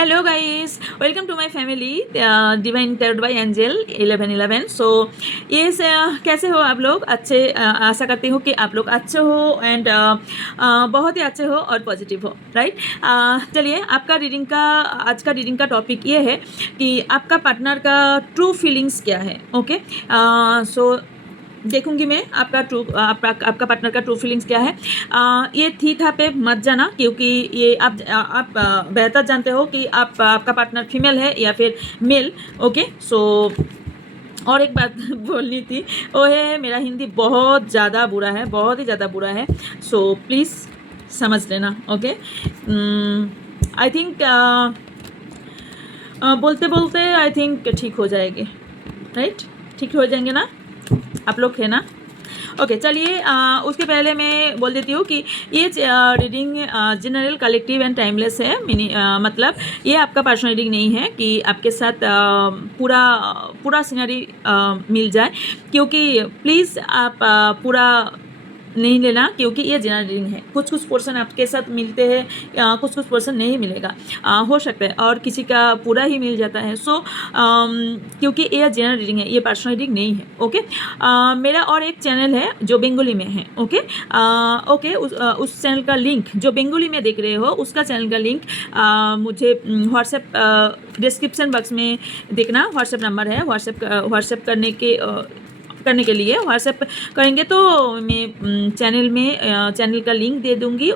Hello guys, welcome to my family divine tarot by angel 1111। So ये कैसे हो आप लोग? अच्छे आशा करती हूँ कि आप लोग अच्छे हो एंड बहुत ही अच्छे हो और पॉजिटिव हो, राइट। चलिए, आपका रीडिंग का आज का रीडिंग का टॉपिक ये है कि आपका पार्टनर का ट्रू फीलिंग्स क्या है। ओके, सो देखूंगी मैं आपका पार्टनर का ट्रू फीलिंग्स क्या है। ये थी था पे मत जाना, क्योंकि ये आप बेहतर जानते हो कि आपका पार्टनर फीमेल है या फिर मेल। ओके, सो और एक बात बोलनी थी, वो है मेरा हिंदी बहुत ज़्यादा बुरा है, बहुत ही ज़्यादा बुरा है। सो प्लीज़ समझ लेना। ओके, आई थिंक बोलते बोलते आई थिंक ठीक हो जाएगी, राइट। ठीक हो जाएंगे ना आप लोग, है ना? ओके, चलिए उसके पहले मैं बोल देती हूँ कि ये reading general, collective and timeless है। मतलब ये आपका पर्सनल रीडिंग नहीं है कि आपके साथ पूरा पूरा सीनरी मिल जाए, क्योंकि प्लीज़ आप पूरा नहीं लेना, क्योंकि ये जनरल रीडिंग है। कुछ कुछ पोर्शन आपके साथ मिलते हैं, कुछ कुछ पोर्शन नहीं मिलेगा। हो सकता है और किसी का पूरा ही मिल जाता है। सो क्योंकि ये जनरल रीडिंग है, ये पर्सनल रीडिंग नहीं है। ओके, मेरा और एक चैनल है जो बंगाली में है। ओके, ओके, उस चैनल का लिंक जो बंगाली में देख रहे हो, उसका चैनल का लिंक मुझे व्हाट्सएप डिस्क्रिप्शन बॉक्स में देखना। व्हाट्सएप नंबर है, व्हाट्सएप करने के लिए व्हाट्सएप करेंगे तो मैं चैनल का लिंक दे दूंगी,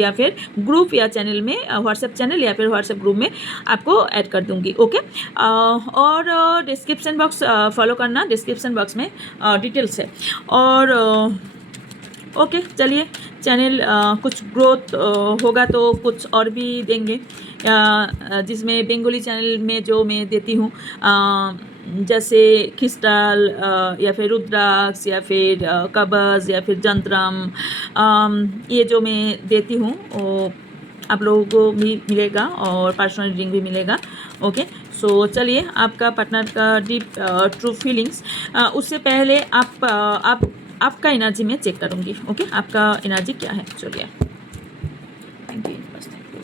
या फिर ग्रुप या चैनल में व्हाट्सएप चैनल या फिर व्हाट्सएप ग्रुप में आपको ऐड कर दूंगी। ओके, और डिस्क्रिप्शन बॉक्स फॉलो करना, डिस्क्रिप्शन बॉक्स में डिटेल्स है। और ओके, चलिए, चैनल कुछ ग्रोथ होगा तो कुछ और भी देंगे, जिसमें बंगाली चैनल में जो मैं देती हूँ, जैसे क्रिस्टल या फिर रुद्राक्ष या फिर कवच या फिर जंत्रम, ये जो मैं देती हूँ वो आप लोगों को भी मिलेगा और पर्सनल रीडिंग भी मिलेगा। ओके, सो चलिए, आपका पार्टनर का डीप ट्रू फीलिंग्स, उससे पहले आपका एनर्जी में चेक करूँगी। ओके, आपका एनर्जी क्या है? चलिए, थैंक यू, बस thank you.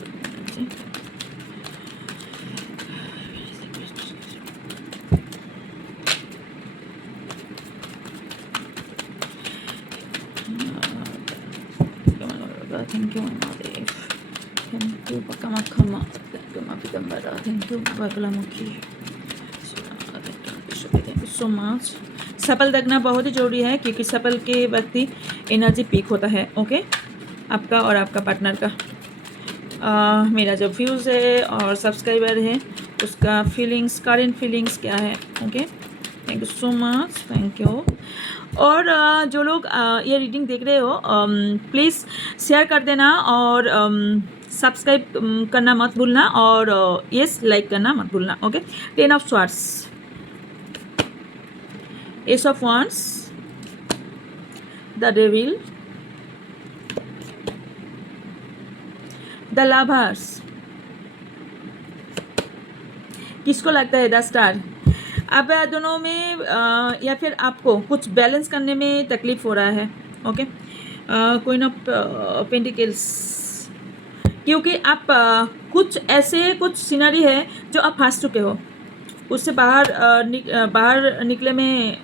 Thank you Mahadev, thank you पकामाखमा, थैंक यू माफिदम्बरा, thank you Baglamukhi, thank you so much. सफल देखना बहुत ही जरूरी है, क्योंकि सफल के वक्त ही एनर्जी पीक होता है। ओके, आपका और आपका पार्टनर का। मेरा जो व्यूज़ है और सब्सक्राइबर है, उसका फीलिंग्स, करेंट फीलिंग्स क्या है? Okay, thank you so much, thank you. और जो लोग ये रीडिंग देख रहे हो, प्लीज़ शेयर कर देना और सब्सक्राइब करना मत भूलना, और यस, लाइक करना मत भूलना। Okay, 10 of swords, S of wands, the devil, the lovers. किसको लगता है द स्टार? अब दोनों में या फिर आपको कुछ बैलेंस करने में तकलीफ हो रहा है। ओके, क्वीन ऑफ पेंटिकल्स, क्योंकि आप कुछ सीनरी है जो आप फंस चुके हो, उससे बाहर निकले में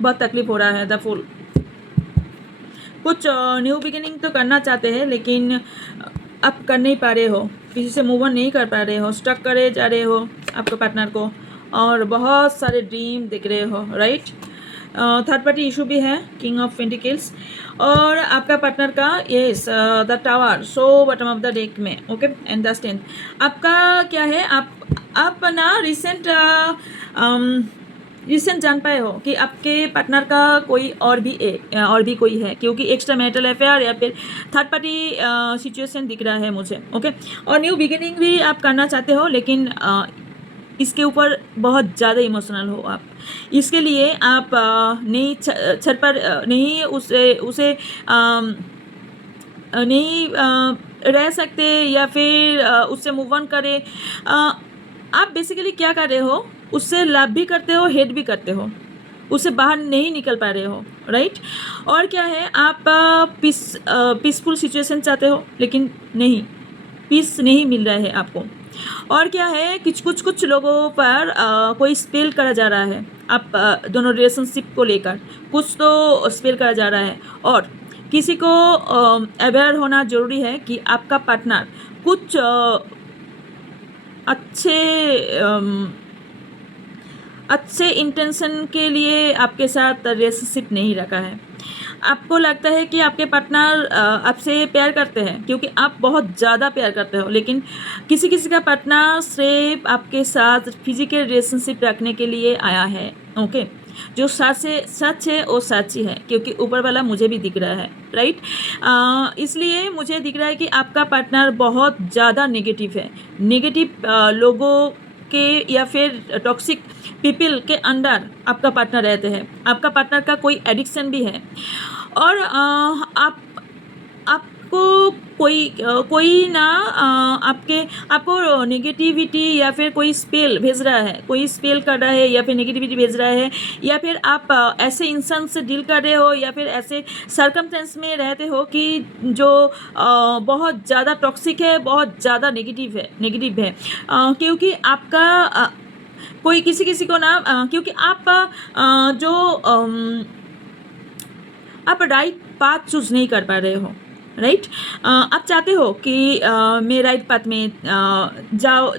बहुत तकलीफ हो रहा है। द फूल, कुछ न्यू बिगिनिंग तो करना चाहते हैं, लेकिन आप कर नहीं पा रहे हो, किसी से मूव ऑन नहीं कर पा रहे हो, स्टक करे जा रहे हो आपके पार्टनर को, और बहुत सारे ड्रीम देख रहे हो, राइट। थर्ड पार्टी इशू भी है, किंग ऑफ पेंटिकल्स, और आपका पार्टनर का yes the tower, so bottom of the deck में। Okay, and the strength. आपका क्या है, आप ना रिसेंट जान पाए हो कि आपके पार्टनर का कोई और भी कोई है, क्योंकि एक्स्ट्रा मैरिटल अफेयर या फिर थर्ड पार्टी सिचुएशन दिख रहा है मुझे। ओके, और न्यू बिगिनिंग भी आप करना चाहते हो, लेकिन इसके ऊपर बहुत ज़्यादा इमोशनल हो आप। इसके लिए आप नहीं छत पर नहीं उसे नहीं रह सकते, या फिर उससे मूव ऑन करे। आप बेसिकली क्या कर रहे हो, उससे लाभ भी करते हो, हेट भी करते हो, उससे बाहर नहीं निकल पा रहे हो, राइट। और क्या है, आप पीसफुल सिचुएशन चाहते हो, लेकिन नहीं, पीस नहीं मिल रहा है आपको। और क्या है, कुछ लोगों पर कोई स्पेल करा जा रहा है आप दोनों रिलेशनशिप को लेकर, कुछ तो स्पेल करा जा रहा है। और किसी को अवेयर होना ज़रूरी है कि आपका पार्टनर कुछ अच्छे इंटेंशन के लिए आपके साथ रिलेशनशिप नहीं रखा है। आपको लगता है कि आपके पार्टनर आपसे प्यार करते हैं क्योंकि आप बहुत ज़्यादा प्यार करते हो, लेकिन किसी किसी का पार्टनर सिर्फ आपके साथ फिजिकल रिलेशनशिप रखने के लिए आया है। ओके, जो सच है वो सच ही है, क्योंकि ऊपर वाला मुझे भी दिख रहा है, राइट। इसलिए मुझे दिख रहा है कि आपका पार्टनर बहुत ज़्यादा नेगेटिव है। नेगेटिव लोगों के या फिर टॉक्सिक पीपल के अंडर आपका पार्टनर रहते हैं। आपका पार्टनर का कोई एडिक्शन भी है, और आपको कोई ना आपको नेगेटिविटी या फिर कोई स्पेल भेज रहा है, कोई स्पेल कर रहा है या फिर नेगेटिविटी भेज रहा है, या फिर आप ऐसे इंसान से डील कर रहे हो या फिर ऐसे सर्कमस्टेंस में रहते हो कि जो बहुत ज़्यादा टॉक्सिक है, बहुत ज़्यादा नेगेटिव है। क्योंकि आपका कोई किसी को ना क्योंकि आप आप राइट पाथ चूज़ नहीं कर पा रहे हो, राइट। आप चाहते हो कि मैं राइट पाथ में जाओ,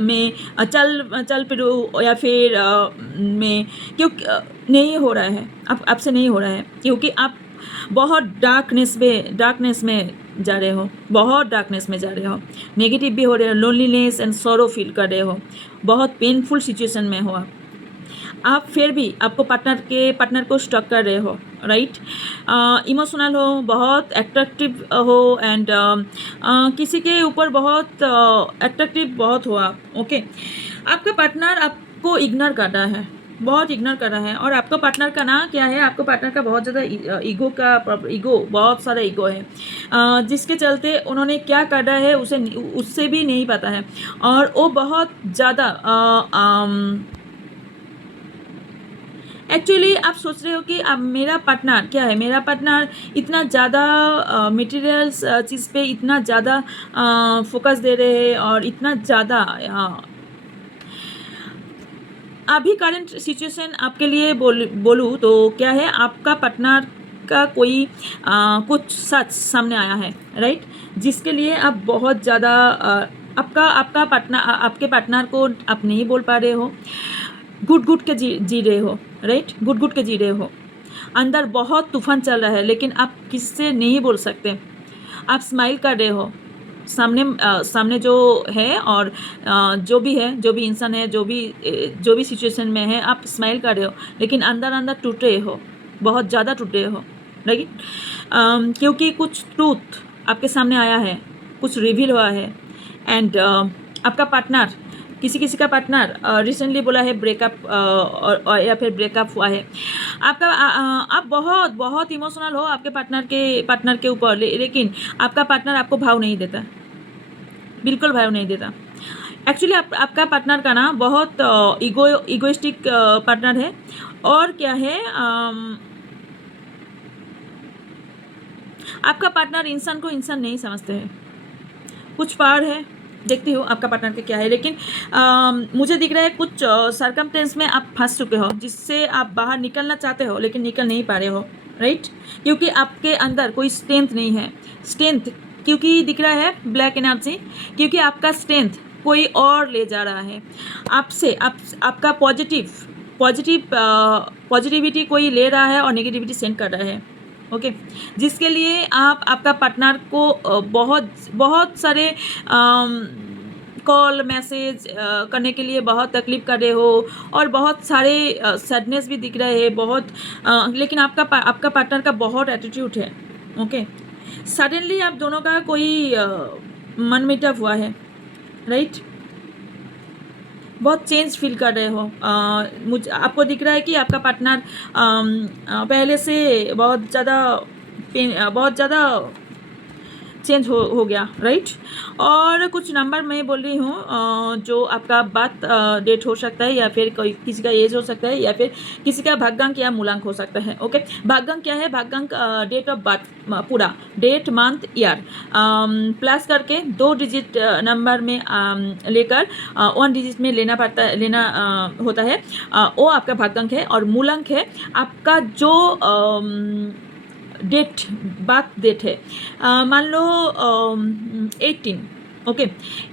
मैं चल फिरूँ, या फिर मैं क्योंकि नहीं हो रहा है, आपसे नहीं हो रहा है, क्योंकि आप बहुत डार्कनेस में जा रहे हो, बहुत डार्कनेस में जा रहे हो, नेगेटिव भी हो रहे हो, लोनलीनेस एंड सॉरो फील कर रहे हो, बहुत पेनफुल सिचुएशन में हो आप फिर भी आपको पार्टनर को स्टॉक कर रहे हो, राइट। इमोशनल हो, बहुत अट्रैक्टिव हो, एंड किसी के ऊपर बहुत अट्रैक्टिव बहुत हो आप। ओके, आपका पार्टनर आपको इग्नोर कर रहा है, बहुत इग्नोर कर रहा है। और आपका पार्टनर का ना क्या है, आपको पार्टनर का बहुत ज़्यादा ईगो बहुत सारा ईगो है, जिसके चलते उन्होंने क्या कर रहा है उससे भी नहीं पता है। और वो बहुत ज़्यादा एक्चुअली आप सोच रहे हो कि अब मेरा पार्टनर क्या है, मेरा पार्टनर इतना ज़्यादा मटेरियल्स चीज़ पे इतना ज़्यादा फोकस दे रहे हैं, और इतना ज़्यादा अभी करंट सिचुएशन आपके लिए बोलूँ तो क्या है, आपका पार्टनर का कोई कुछ सच सामने आया है, राइट, जिसके लिए आप बहुत ज़्यादा आपके पार्टनर को आप नहीं बोल पा रहे हो, घुट के जी रहे हो, राइट, घुट के जी रहे हो। अंदर बहुत तूफान चल रहा है, लेकिन आप किससे नहीं बोल सकते। आप स्माइल कर रहे हो, सामने जो है, और जो भी इंसान है, जो भी सिचुएशन में है, आप स्माइल कर रहे हो, लेकिन अंदर टूटे हो, बहुत ज़्यादा टूटे हो, राइट। क्योंकि कुछ ट्रूथ आपके सामने आया है, कुछ रिवील हुआ है, एंड आपका पार्टनर, किसी का पार्टनर रिसेंटली बोला है ब्रेकअप, या फिर ब्रेकअप हुआ है। आप बहुत इमोशनल हो आपके पार्टनर के ऊपर, लेकिन आपका पार्टनर आपको भाव नहीं देता, बिल्कुल भाव नहीं देता। एक्चुअली आपका पार्टनर का ना बहुत इगोइस्टिक पार्टनर है। और क्या है, आपका पार्टनर इंसान को इंसान नहीं समझते हैं, कुछ पार है, देखती हूँ आपका पार्टनर का क्या है। लेकिन मुझे दिख रहा है कुछ सर्कमस्टेंस में आप फंस चुके हो, जिससे आप बाहर निकलना चाहते हो, लेकिन निकल नहीं पा रहे हो, राइट। क्योंकि आपके अंदर कोई स्ट्रेंथ नहीं है, स्ट्रेंथ क्योंकि दिख रहा है ब्लैक एनर्जी, क्योंकि आपका स्ट्रेंथ कोई और ले जा रहा है आपसे। आपका पॉजिटिविटी कोई ले रहा है और नेगेटिविटी सेंड कर रहा है, ओके। जिसके लिए आपका पार्टनर को बहुत सारे कॉल मैसेज करने के लिए बहुत तकलीफ कर रहे हो, और बहुत सारे सैडनेस भी दिख रहे हैं बहुत, लेकिन आपका पार्टनर का बहुत एटीट्यूड है, ओके। सडनली आप दोनों का कोई मन मीटअप हुआ है, राइट। बहुत चेंज फील कर रहे हो। मुझे आपको दिख रहा है कि आपका पार्टनर पहले से बहुत ज़्यादा चेंज हो गया, राइट। और कुछ नंबर मैं बोल रही हूँ जो आपका बर्थ डेट हो सकता है, या फिर कोई किसी का एज हो सकता है, या फिर किसी का भाग्यांक या मूलांक हो सकता है। ओके, भाग्यांक क्या है? भाग्यांक डेट ऑफ बर्थ, पूरा डेट मंथ ईयर प्लस करके 2 डिजिट नंबर में लेकर 1 डिजिट में लेना होता है, वो आपका भाग्यांक है। और मूलांक है आपका जो डेट, बर्थ डेट है, मान लो 18। ओके,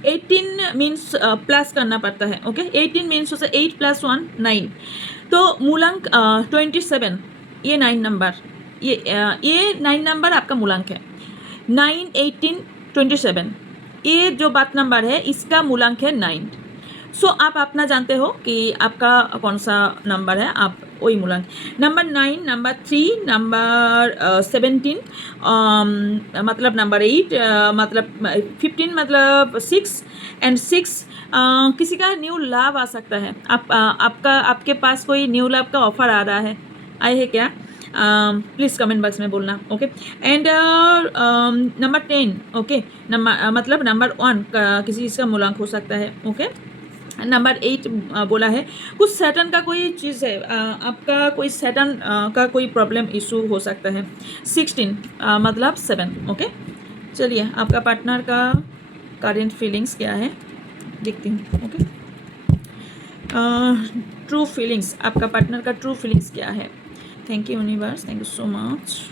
18 मीन्स प्लस करना पड़ता है। Okay, 18 means 8 + 1 9। तो मूलांक 27, ये 9 नंबर, ये 9 नंबर आपका मूलांक है। 9, 18, 27, ये जो बात नंबर है इसका मूलांक है 9। सो आप अपना जानते हो कि आपका कौन सा नंबर है, आप वही मूलांक। नंबर 9, नंबर 3, नंबर 17, मतलब नंबर 8, मतलब 15, मतलब 6 एंड 6। किसी का न्यू लाभ आ सकता है, आपके पास कोई न्यू लाभ का ऑफर आ रहा है, आए है क्या? प्लीज़ कमेंट बॉक्स में बोलना। Okay, and number 10, okay, number मतलब नंबर 1 किसी चीज़ का मूलांक हो सकता है। ओके, नंबर 8 बोला है, कुछ सैटर्न का कोई चीज़ है, आपका कोई सैटर्न का कोई प्रॉब्लम इशू हो सकता है। 16 मतलब 7। ओके, चलिए आपका पार्टनर का करेंट फीलिंग्स क्या है देखती हूँ। ओके, ट्रू फीलिंग्स, आपका पार्टनर का ट्रू फीलिंग्स क्या है? Thank you universe, thank you so much.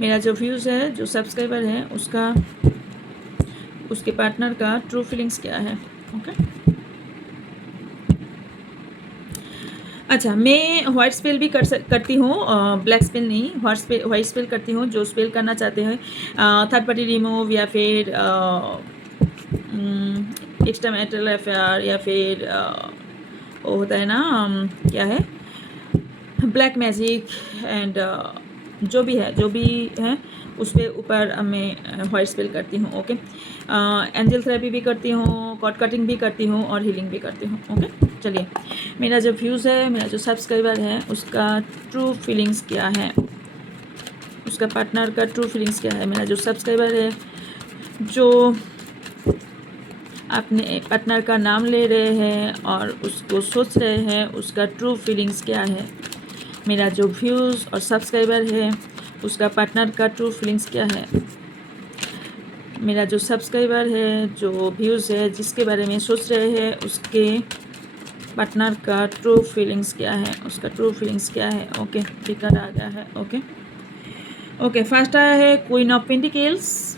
मेरा जो व्यूज़ है, जो सब्सक्राइबर है, उसके पार्टनर का ट्रू फीलिंग्स क्या है? ओके, अच्छा, मैं व्हाइट स्पेल भी करती हूँ, ब्लैक स्पेल नहीं, व्हाइट स्पेल करती हूँ। जो स्पेल करना चाहते हैं, थर्ड पार्टी रिमूव, या फिर एक्स्ट्रा मैरिटल अफेयर, या फिर वो होता है ना, क्या है, ब्लैक मैजिक, एंड जो भी है उसके ऊपर मैं व्हाइट स्पेल करती हूँ। ओके, एंजल थेरेपी भी करती हूँ, कॉर्ड कटिंग भी करती हूँ, और हीलिंग भी करती हूँ। ओके, चलिए मेरा जो व्यूज़ है, मेरा जो सब्सक्राइबर है, उसका ट्रू फीलिंग्स क्या है, उसका पार्टनर का ट्रू फीलिंग्स क्या है। मेरा जो सब्सक्राइबर है, जो अपने पार्टनर का नाम ले रहे हैं और उसको सोच रहे हैं, उसका ट्रू फीलिंग्स क्या है। मेरा जो व्यूज़ और सब्सक्राइबर है, उसका पार्टनर का ट्रू फीलिंग्स क्या है। मेरा जो सब्सक्राइबर है, जो व्यूज़ है, जिसके बारे में सोच रहे हैं, उसके पार्टनर का ट्रू फीलिंग्स क्या है, उसका ट्रू फीलिंग्स क्या है। ओके, टिकर आ गया है। ओके, ओके, फर्स्ट आया है क्वीन ऑफ पेंटिकल्स,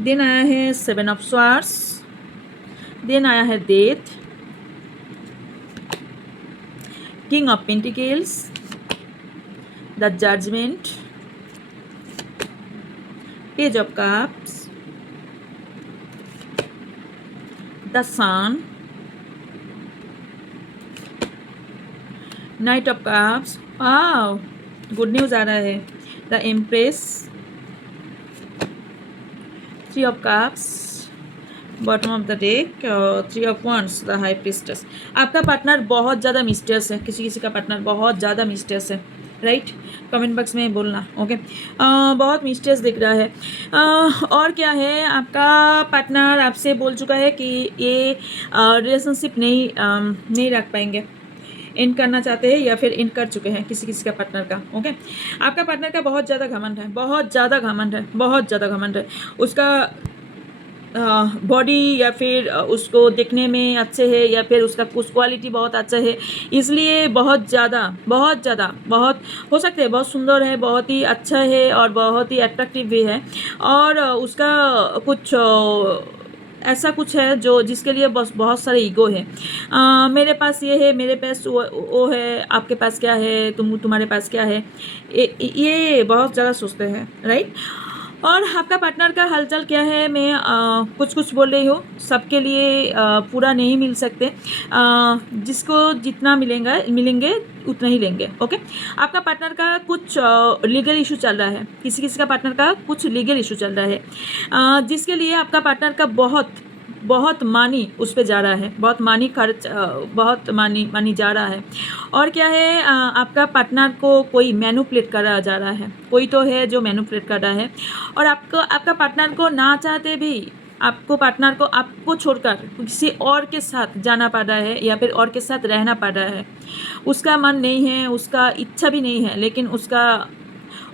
देन आया है 7 ऑफ स्वार्ड्स, देन आया है death, king of pentacles, the judgment, page of cups, the sun, knight of cups. Wow, good news आ रहा है। The empress, 3 of cups, bottom of the deck, 3 of wands, the high priestess. आपका partner बहुत ज़्यादा mysterious है, किसी का partner बहुत ज़्यादा मिस्टीरियस है, राइट। कमेंट बॉक्स में बोलना। ओके, बहुत मिस्टीरियस दिख रहा है। और क्या है, आपका पार्टनर आपसे बोल चुका है कि ये रिलेशनशिप नहीं रख पाएंगे, एंड करना चाहते हैं, या फिर एंड कर चुके हैं किसी का पार्टनर का। ओके, आपका पार्टनर का बहुत ज़्यादा घमंड है, बहुत ज़्यादा घमंड है। उसका बॉडी, या फिर उसको देखने में अच्छे है, या फिर उसका कुछ क्वालिटी बहुत अच्छा है, इसलिए बहुत हो सकते हैं, बहुत सुंदर है, बहुत ही अच्छा है, और बहुत ही अट्रैक्टिव भी है। और उसका कुछ ऐसा कुछ है जो जिसके लिए बस बहुत सारे ईगो है। मेरे पास ये है, मेरे पास वो है, आपके पास क्या है, तुम्हारे पास क्या है, ये बहुत ज़्यादा सोचते हैं, राइट। और आपका पार्टनर का हालचाल क्या है, मैं कुछ बोल रही हूँ, सबके लिए पूरा नहीं मिल सकते, जिसको जितना मिलेंगे उतना ही लेंगे। ओके, आपका पार्टनर का कुछ लीगल इशू चल रहा है, किसी का पार्टनर का कुछ लीगल इशू चल रहा है, जिसके लिए आपका पार्टनर का बहुत बहुत मानी उस पे जा रहा है, बहुत मानी खर्च, बहुत मानी जा रहा है। और क्या है, आपका पार्टनर को कोई मैनिपुलेट करा जा रहा है, कोई तो है जो मैनिपुलेट कर रहा है। और आपका पार्टनर को ना चाहते भी आपको पार्टनर को आपको छोड़कर किसी और के साथ जाना पड़ रहा है या फिर और के साथ रहना पड़ रहा है। उसका मन नहीं है, उसका इच्छा भी नहीं है, लेकिन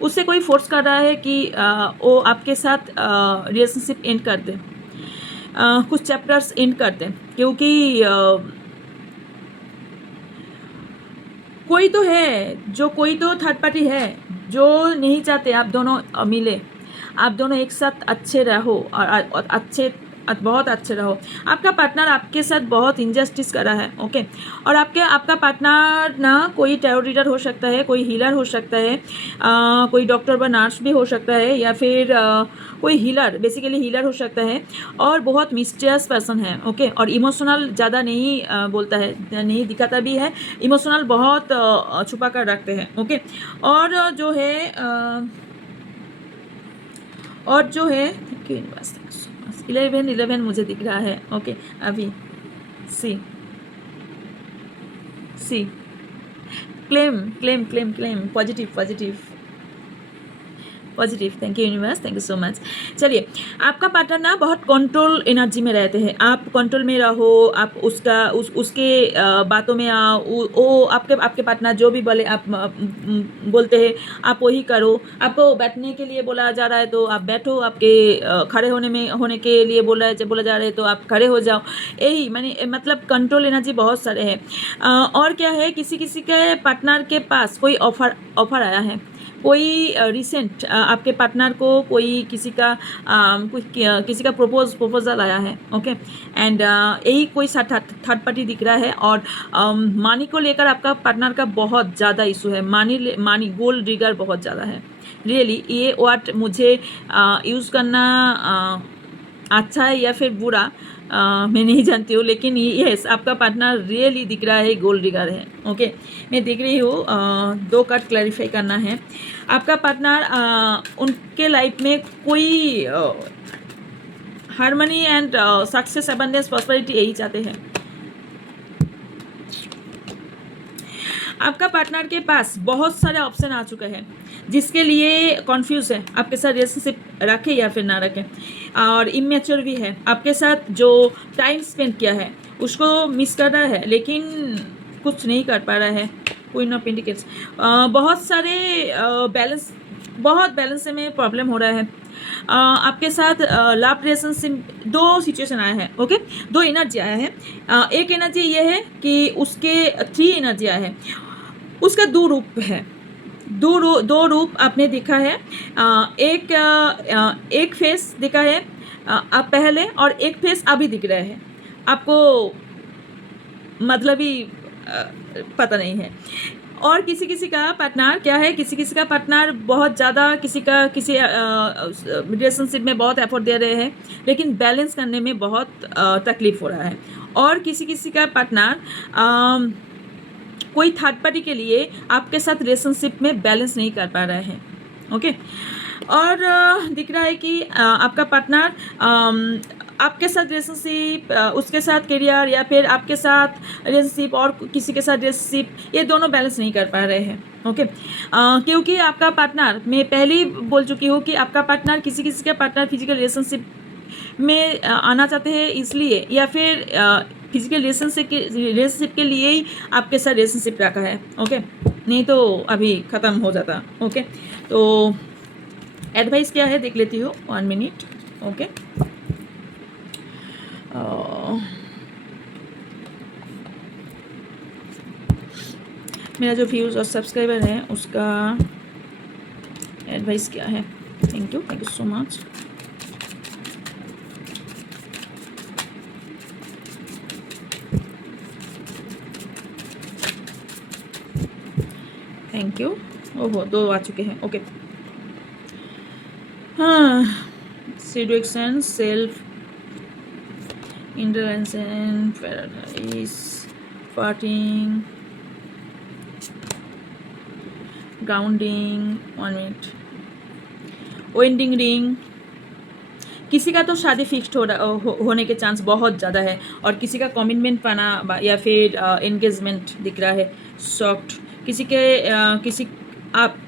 उससे कोई फोर्स कर रहा है कि वो आपके साथ रिलेशनशिप एंड कर दे, कुछ चैप्टर्स एंड कर दें। क्योंकि कोई तो है, जो कोई तो थर्ड पार्टी है जो नहीं चाहते आप दोनों मिले, आप दोनों एक साथ अच्छे रहो और बहुत अच्छे रहो। आपका पार्टनर आपके साथ बहुत इनजस्टिस कर रहा है, ओके। और आपका पार्टनर ना कोई टैरो रीडर हो सकता है, कोई हीलर हो सकता है, कोई डॉक्टर व नर्स भी हो सकता है, या फिर कोई हीलर, बेसिकली हीलर हो सकता है। और बहुत मिस्टीरियस पर्सन है, ओके। और इमोशनल ज़्यादा नहीं बोलता है, नहीं दिखाता भी है, इमोशनल बहुत छुपा कर रखते हैं, ओके। और जो है 11 मुझे दिख रहा है, ओके। अभी see claim positive, thank you universe, thank you so much. चलिए, आपका पार्टनर ना बहुत कंट्रोल एनर्जी में रहते हैं, आप कंट्रोल में रहो, आप उसके बातों में आओ, वो आपके पार्टनर जो भी बोले आप बोलते हैं, आप वही करो। आपको बैठने के लिए बोला जा रहा है तो आप बैठो, आपके खड़े होने के लिए बोला जा रहा है तो आप खड़े हो जाओ। यही मतलब कंट्रोल एनर्जी बहुत सारे हैं। और क्या है, किसी के पार्टनर के पास कोई ऑफर आया है, कोई रिसेंट आपके पार्टनर को कोई किसी का प्रपोजल आया है, ओके। एंड यही कोई थर्ड पार्टी दिख रहा है। और मनी को लेकर आपका पार्टनर का बहुत ज़्यादा इशू है, मनी गोल्ड डिगर बहुत ज़्यादा है। रियली ये वर्ड मुझे यूज़ करना अच्छा है या फिर बुरा मैं नहीं जानती हूँ, लेकिन यस, आपका पार्टनर रियली दिख रहा है गोल्ड डिगर है, ओके। मैं देख रही हूँ 2 कार्ड क्लैरिफाई करना है। आपका पार्टनर उनके लाइफ में कोई harmony and success, abundance, prosperity यही चाहते हैं। आपका पार्टनर के पास बहुत सारे ऑप्शन आ चुके हैं, जिसके लिए कॉन्फ्यूज है आपके साथ रिलेशनशिप रखे या फिर ना रखें। और इमेच्योर भी है, आपके साथ जो टाइम स्पेंड किया है उसको मिस कर रहा है, लेकिन कुछ नहीं कर पा रहा है। क्वीन ऑफ पेंटिकल्स, बहुत सारे बैलेंस में प्रॉब्लम हो रहा है। आपके साथ लव रिलेशनशिप 2 सिचुएशन आया है, ओके। 2 एनर्जी आया है। एक एनर्जी ये है कि उसके 3 एनर्जी आया है, उसका 2 रूप है, दो रूप आपने देखा है। एक फेस देखा है आप पहले, और एक फेस अभी दिख रहा है आपको, मतलब ही पता नहीं है। और किसी का पार्टनर क्या है, किसी का पार्टनर बहुत ज़्यादा किसी रिलेशनशिप में बहुत एफर्ट दे रहे हैं, लेकिन बैलेंस करने में बहुत तकलीफ हो रहा है। और किसी का पार्टनर कोई थर्ड पार्टी के लिए आपके साथ रिलेशनशिप में बैलेंस नहीं कर पा रहा है, ओके। और दिख रहा है कि आपका पार्टनर आपके साथ रिलेशनशिप, उसके साथ करियर, या फिर आपके साथ रिलेशनशिप और किसी के साथ रिलेशनशिप, ये दोनों बैलेंस नहीं कर पा रहे हैं, ओके। क्योंकि आपका पार्टनर, मैं पहले ही बोल चुकी हूँ कि आपका पार्टनर किसी का पार्टनर फिजिकल रिलेशनशिप में आना चाहते हैं इसलिए, या फिर फिजिकल रिलेशनशिप के लिए ही आपके साथ रिलेशनशिप रखा है, ओके। नहीं तो अभी ख़त्म हो जाता, ओके। तो एडवाइस क्या है देख लेती हूँ, 1 मिनट, ओके। मेरा जो व्यूज़ और सब्सक्राइबर है उसका एडवाइस क्या है। Thank you so much. Thank you. ओहो, 2 आ चुके हैं, ओके। हाँ, seduction, self intervention, paradise, parting, grounding, 1 minute, wedding ring. किसी का तो शादी फिक्स्ड होने के चांस बहुत ज़्यादा है, और किसी का कमिटमेंट पाना या फिर एंगेजमेंट दिख रहा है, शॉक्ड किसी के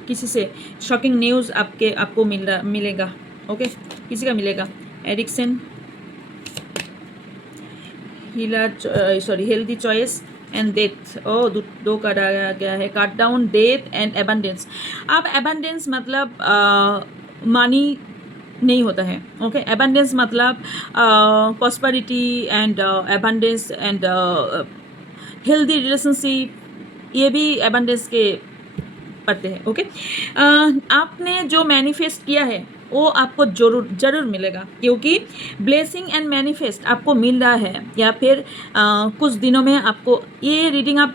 किसी से शॉकिंग न्यूज़ आपको मिलेगा। ओके, किसी का मिलेगा। Addiction, healthy choice and death. दो कार्ड आ गया है, card down, death and abundance. अब एबंडेंस मतलब मनी नहीं होता है। ओके, एबंडेंस मतलब prosperity and abundance and healthy relationship, ये भी एबंडेंस के पढ़ते हैं। ओके, आपने जो मैनिफेस्ट किया है वो आपको जरूर मिलेगा, क्योंकि ब्लेसिंग एंड मैनिफेस्ट आपको मिल रहा है, या फिर कुछ दिनों में आपको ये रीडिंग आप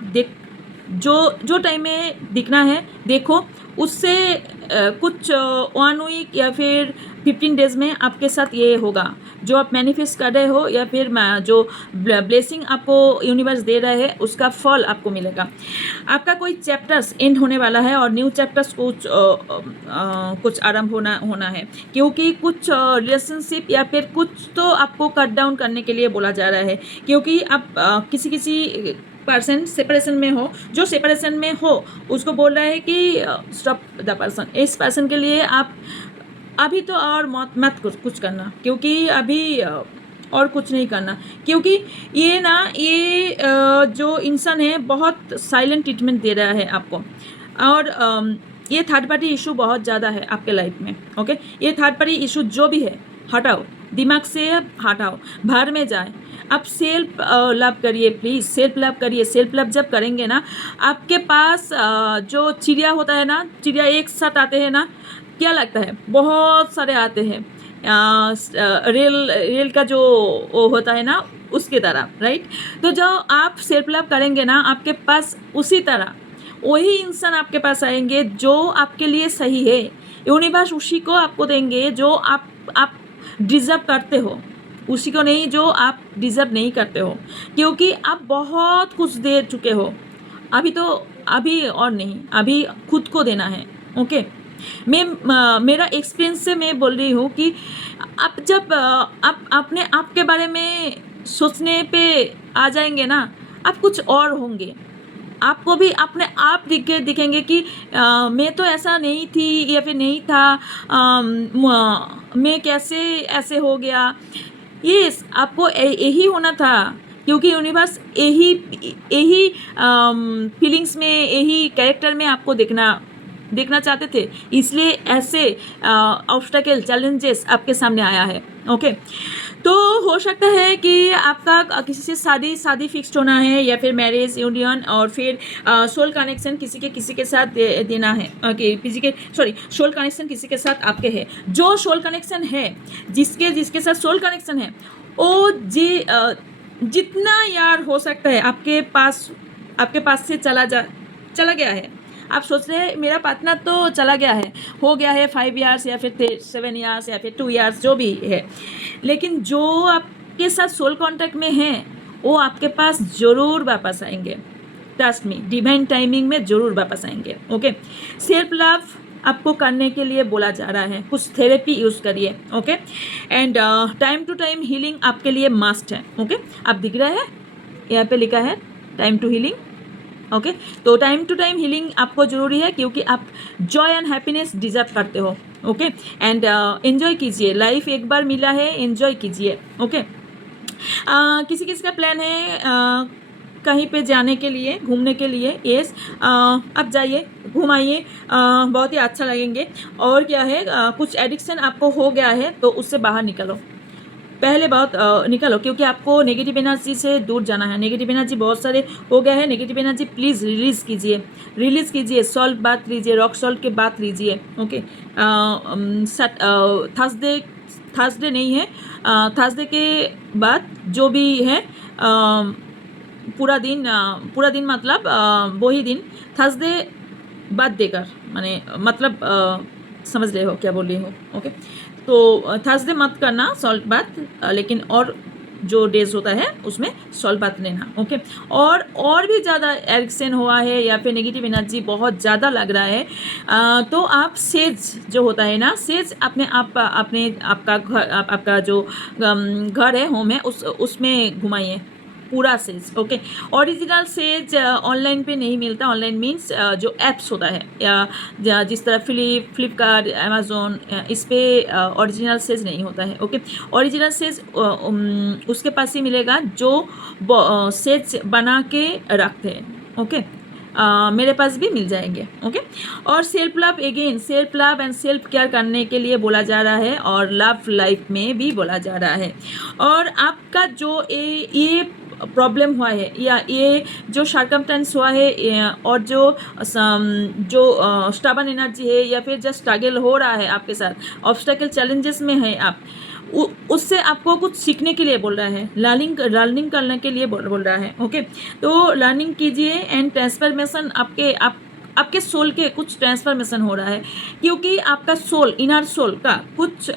जो टाइम में दिखना है देखो, उससे कुछ 1 वीक या फिर 15 डेज में आपके साथ ये होगा जो आप मैनिफेस्ट कर रहे हो, या फिर जो ब्लेसिंग आपको यूनिवर्स दे रहा है उसका फल आपको मिलेगा। आपका कोई चैप्टर्स एंड होने वाला है और न्यू चैप्टर्स कुछ आरंभ होना है, क्योंकि कुछ रिलेशनशिप या फिर कुछ तो आपको कट डाउन करने के लिए बोला जा रहा है, क्योंकि आप किसी पर्सन सेपरेशन में हो। जो सेपरेशन में हो उसको बोल रहा है कि स्टॉप द पर्सन। इस पर्सन के लिए आप अभी तो और मत कुछ करना, क्योंकि अभी और कुछ नहीं करना, क्योंकि ये जो इंसान है बहुत साइलेंट ट्रीटमेंट दे रहा है आपको, और ये थर्ड पार्टी इशू बहुत ज़्यादा है आपके लाइफ में। ओके, ये थर्ड पार्टी इशू जो भी है हटाओ, दिमाग से हटाओ, बाहर में जाए। आप सेल्फ लव करिए, प्लीज़ सेल्फ लव करिए। सेल्फ लव जब करेंगे ना, आपके पास जो चिड़िया होता है ना, चिड़िया एक साथ आते हैं ना, क्या लगता है बहुत सारे आते हैं, रेल का जो वो होता है ना उसके तरह, राइट। तो जो आप सेल्फ लव करेंगे ना, आपके पास उसी तरह वही इंसान आपके पास आएंगे जो आपके लिए सही है। यूनिवर्स उसी को आपको देंगे जो आप डिज़र्व करते हो, उसी को नहीं जो आप डिज़र्व नहीं करते हो, क्योंकि आप बहुत कुछ दे चुके हो। अभी और नहीं, अभी खुद को देना है। ओके, मेरा एक्सपीरियंस से मैं बोल रही हूँ कि आप जब आप अपने आप के बारे में सोचने पे आ जाएंगे ना, आप कुछ और होंगे। आपको भी अपने आप दिखेंगे कि मैं तो ऐसा नहीं थी या फिर नहीं था, मैं कैसे ऐसे हो गया। यस, आपको यही होना था, क्योंकि यूनिवर्स यही फीलिंग्स में, यही कैरेक्टर में आपको देखना चाहते थे, इसलिए ऐसे ऑब्स्टेकल चैलेंजेस आपके सामने आया है। ओके, तो हो सकता है कि आपका किसी से शादी फिक्स्ड होना है, या फिर मैरिज यूनियन, और फिर सोल कनेक्शन किसी के साथ देना है। सोल कनेक्शन किसी के साथ आपके है। जो सोल कनेक्शन है, जिसके साथ सोल कनेक्शन है, वो जितना यार हो सकता है आपके पास से चला गया है। आप सोच रहे हैं मेरा पार्टनर तो चला गया है, हो गया है 5 ईयर्स या फिर 7 ईयर्स या फिर 2 ईयर्स, जो भी है, लेकिन जो आपके साथ सोल कॉन्टैक्ट में है वो आपके पास ज़रूर वापस आएंगे। ट्रस्ट मी, डिवाइन टाइमिंग में ज़रूर वापस आएंगे। ओके, सेल्फ लव आपको करने के लिए बोला जा रहा है, कुछ थेरेपी यूज़ करिए। Okay, and time to time healing आपके लिए मस्ट है। ओके, आप दिख रहा है यहाँ पे लिखा है टाइम टू हीलिंग। ओके, तो टाइम टू टाइम हीलिंग आपको ज़रूरी है, क्योंकि आप जॉय एंड हैप्पीनेस डिजर्व करते हो। ओके, एंड एन्जॉय कीजिए, लाइफ एक बार मिला है, एन्जॉय कीजिए। ओके, किसी का प्लान है कहीं पे जाने के लिए, घूमने के लिए, यस, आप जाइए, घुमाइए, बहुत ही अच्छा लगेंगे। और क्या है, कुछ एडिक्शन आपको हो गया है तो उससे बाहर निकलो, पहले बहुत निकलो, क्योंकि आपको नेगेटिव एनर्जी से दूर जाना है। नेगेटिव एनर्जी बहुत सारे हो गया है, नेगेटिव एनर्जी प्लीज़ रिलीज़ कीजिए। सॉल्ट बात लीजिए, रॉक सॉल्ट के बात लीजिए। ओके, थर्सडे नहीं है, थर्सडे के बाद जो भी है पूरा दिन मतलब वही दिन थर्सडे बाद देकर, मतलब समझ रहे हो क्या बोल रही हूँ। ओके, तो थर्सडे मत करना सॉल्ट बात, लेकिन और जो डेज होता है उसमें सॉल्ट बाथ लेना। ओके, और भी ज़्यादा एरिक्सन हुआ है या फिर नेगेटिव एनर्जी बहुत ज़्यादा लग रहा है तो आप सेज जो होता है ना, सेज अपने आपका जो घर है, होम है, उसमें घुमाइए पूरा says. Okay, original says online पे नहीं मिलता। ऑनलाइन मीन्स जो एप्स होता है या जिस तरह फ्लिपकार्ट, अमेज़ोन, इस पे ओरिजिनल सेज नहीं होता है। ओके, ओरिजिनल सेज उसके पास ही मिलेगा जो सेज बना के रखते हैं। ओके, मेरे पास भी मिल जाएंगे। ओके, और self love, again self love and self care करने के लिए बोला जा रहा है और लव लाइफ में भी बोला जा रहा है। और आपका जो ये प्रॉब्लम हुआ है या ये जो सर्कमस्टेंस हुआ है और जो स्टबन एनर्जी है या फिर जो स्ट्रगल हो रहा है आपके साथ, ऑब्स्टेकल चैलेंजेस में है आप, उससे आपको कुछ सीखने के लिए बोल रहा है, लर्निंग करने के लिए बोल रहा है। ओके, तो लर्निंग कीजिए एंड ट्रांसफॉर्मेशन आपके सोल के कुछ ट्रांसफॉर्मेशन हो रहा है, क्योंकि आपका सोल, इनर सोल का कुछ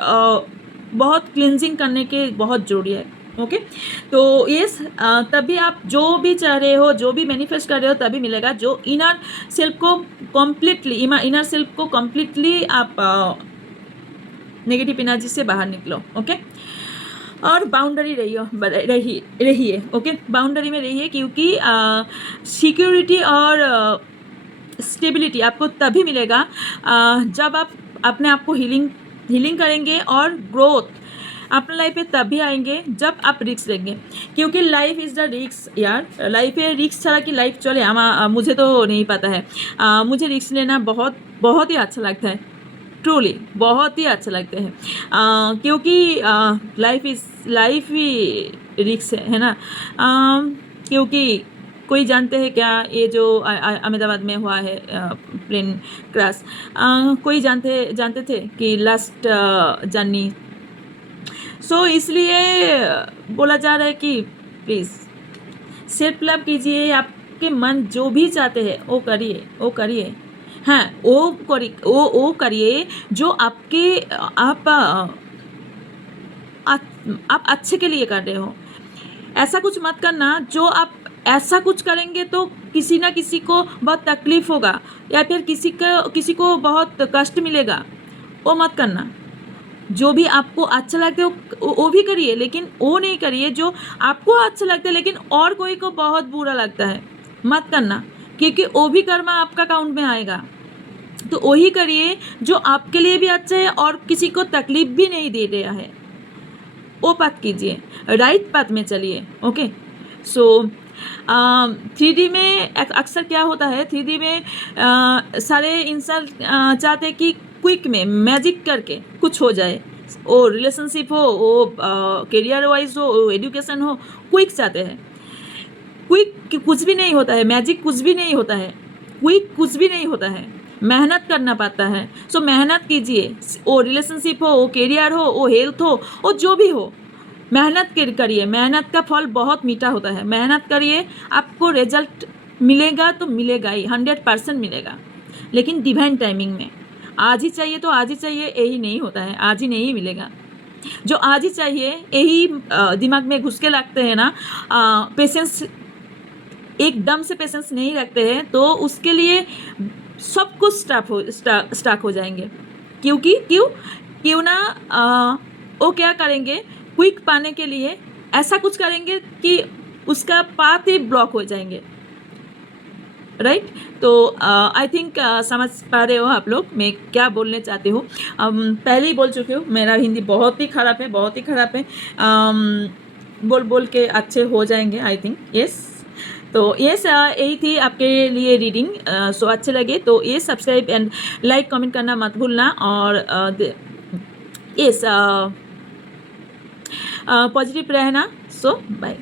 बहुत क्लिनजिंग करने के बहुत जरूरी है। ओके, तो ये तभी आप जो भी चाह रहे हो, जो भी मैनिफेस्ट कर रहे हो, तभी मिलेगा। जो इनर सेल्फ को कम्प्लीटली आप नेगेटिव एनर्जी से बाहर निकलो। ओके, और बाउंड्री रहिए। ओके, बाउंड्री में रहिए, क्योंकि सिक्योरिटी और स्टेबिलिटी आपको तभी मिलेगा जब आप अपने आप को हीलिंग करेंगे, और ग्रोथ अपने लाइफ में तभी आएंगे जब आप रिस्क लेंगे, क्योंकि लाइफ इज़ द रिस्क यार। लाइफ है रिस्क छड़ा कि लाइफ चले, मुझे तो नहीं पता है। मुझे रिस्क लेना बहुत ही अच्छा लगता है, ट्रूली बहुत ही अच्छा लगता है, क्योंकि लाइफ ही रिस्क है ना। क्योंकि कोई जानते हैं क्या, ये जो अहमदाबाद में हुआ है प्लेन क्रैश, कोई जानते थे कि लास्ट जर्नी। सो इसलिए बोला जा रहा है कि प्लीज़ सेल्फ लव कीजिए, आपके मन जो भी चाहते हैं वो करिए। हाँ, वो करिए जो आप अच्छे के लिए कर रहे हो। ऐसा कुछ मत करना जो आप ऐसा कुछ करेंगे तो किसी ना किसी को बहुत तकलीफ होगा या फिर किसी को बहुत कष्ट मिलेगा, वो मत करना। जो भी आपको अच्छा लगता है वो भी करिए, लेकिन वो नहीं करिए जो आपको अच्छा लगता है लेकिन और कोई को बहुत बुरा लगता है, मत करना, क्योंकि वो भी कर्मा आपका अकाउंट में आएगा। तो वही करिए जो आपके लिए भी अच्छा है और किसी को तकलीफ भी नहीं दे रहा है, वो बात कीजिए, राइट पाथ में चलिए। ओके, सो 3D में अक्सर क्या होता है, 3D में सारे इंसान चाहते हैं कि क्विक में मैजिक करके कुछ हो जाए, वो रिलेशनशिप हो, वो करियर वाइज हो, वो एजुकेशन हो, क्विक चाहते हैं। क्विक कुछ भी नहीं होता है, मैजिक कुछ भी नहीं होता है, क्विक कुछ भी नहीं होता है, मेहनत करना पड़ता है। सो मेहनत कीजिए, वो रिलेशनशिप हो, वो करियर हो, वो हेल्थ हो, वो जो भी हो, मेहनत करिए। मेहनत का फल बहुत मीठा होता है, मेहनत करिए, आपको रिजल्ट मिलेगा तो मिलेगा ही, 100% मिलेगा, लेकिन डिवाइन टाइमिंग में। आज ही चाहिए तो आज ही चाहिए, यही नहीं होता है, आज ही नहीं मिलेगा। जो आज ही चाहिए यही दिमाग में घुस के लगते हैं ना, पेशेंस, एकदम से पेशेंस नहीं रखते हैं, तो उसके लिए सब कुछ स्टाक हो जाएंगे। क्यों ना वो क्या करेंगे, क्विक पाने के लिए ऐसा कुछ करेंगे कि उसका पाथ ही ब्लॉक हो जाएंगे, राइट। तो आई थिंक समझ पा रहे हो आप लोग मैं क्या बोलने चाहती हूँ। पहले ही बोल चुकी हूँ, मेरा हिंदी बहुत ही ख़राब है। बोल के अच्छे हो जाएंगे, आई थिंक, यस। तो यस, यही थी आपके लिए रीडिंग। सो अच्छे लगे तो ये सब्सक्राइब एंड लाइक कमेंट करना मत भूलना, और यस पॉजिटिव रहना। सो बाय।